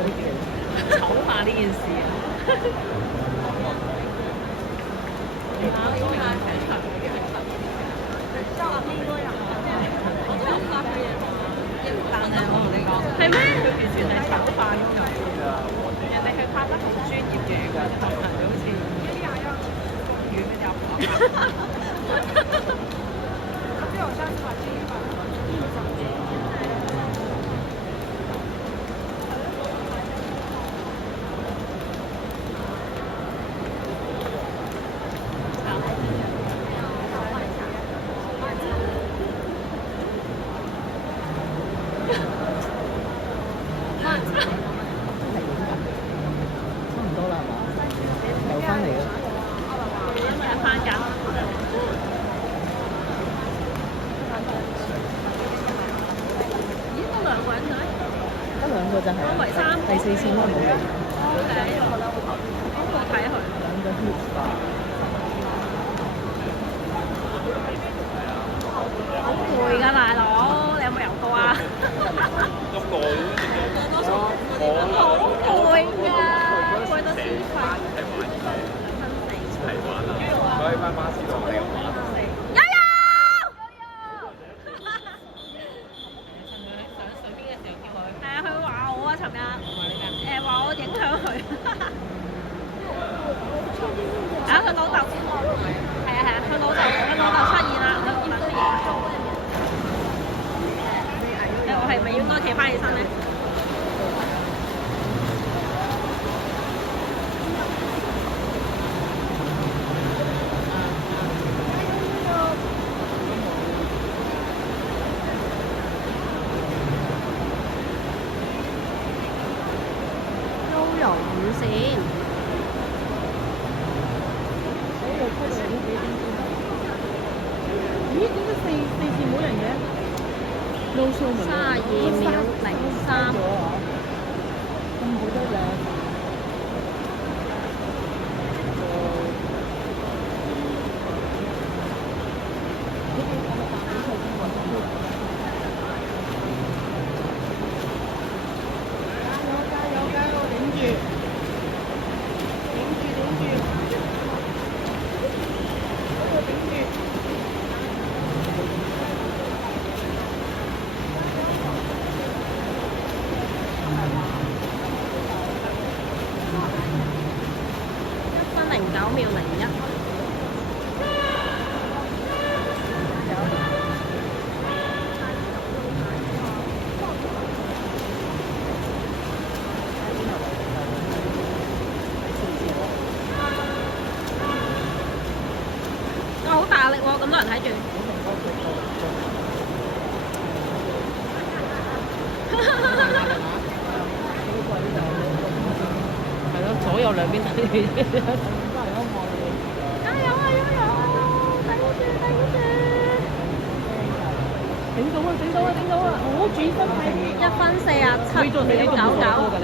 嗰啲劇，醜化呢件事啊！但係我同你講，係咩？佢完全係醜化呢個，人哋係拍得好專業嘅，佢就行到好似遠嘅就差唔多啦，係嘛？又翻嚟啦。有翻緊。咦？得兩個人嘅咩？得兩個就係圍三個第四線都冇嚟，我睇佢。兩個 hit 吧。好攰㗎，大佬，你有冇游過啊？喐過好攰㗎，攰到黐肺。所以翻巴士度係咁玩。悠悠。係啊，佢話我啊，尋日話我影響佢。啊，佢老豆係啊，佢老豆出現啦，佢見到出現。我係咪應該企翻起身咧？悠遊五線。咦？點解四線冇人嘅？No show 咪32秒03。咁好多人。1分09秒01。好大力喎！咁多人睇住。係咯，左右兩邊睇住。加油啊！悠悠，頂住頂住！頂到啊！頂到啊！頂到啊！我轉身睇1分47秒99。